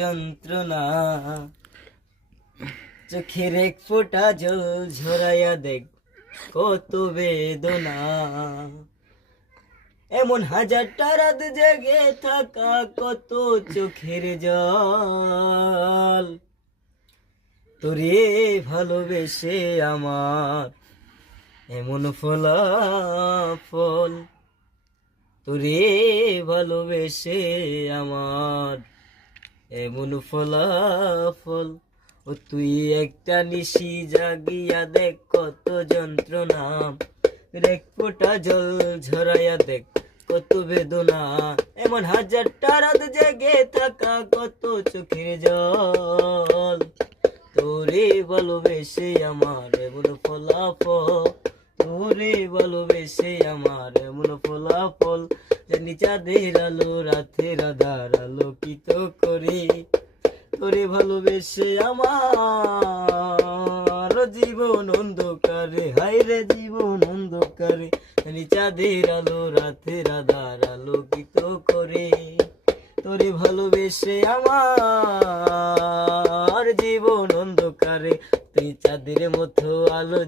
যন্ত্রণা চোখের এক ফোঁটা জল ঝরাইয়া দেখ কত বেদনা এমন হাজারটা রাত জেগে থাকা কত চোখের জল তোরে ভালোবেসে আমার এমন ফলাফল তোরে ভালোবেসে আমার এমন ফলাফল ও তুই একটা নিশি জাগিয়া দেখ কত যন্ত্রণা এক ফোঁটা জল ঝরাইয়া দেখ কত বেদনা এমন হাজারটা রাত জেগে থাকা কত চোখের জল তোরে ভালোবেসে আমার এমন ফলাফল তোরে ভালোবেসে আমার এমন ফলাফল জানি চাঁদের আলো রাতের আধার আলোকিত করে তোরে ভালোবেসে আমার জীবন অন্ধকারে হায়রে জীবন অন্ধকারে জানি চাঁদের আলো রাতের আধার আলোকিত করে তোরে ভালোবেসে আমার জীবন অন্ধকারে তুই চাঁদের মতো আলো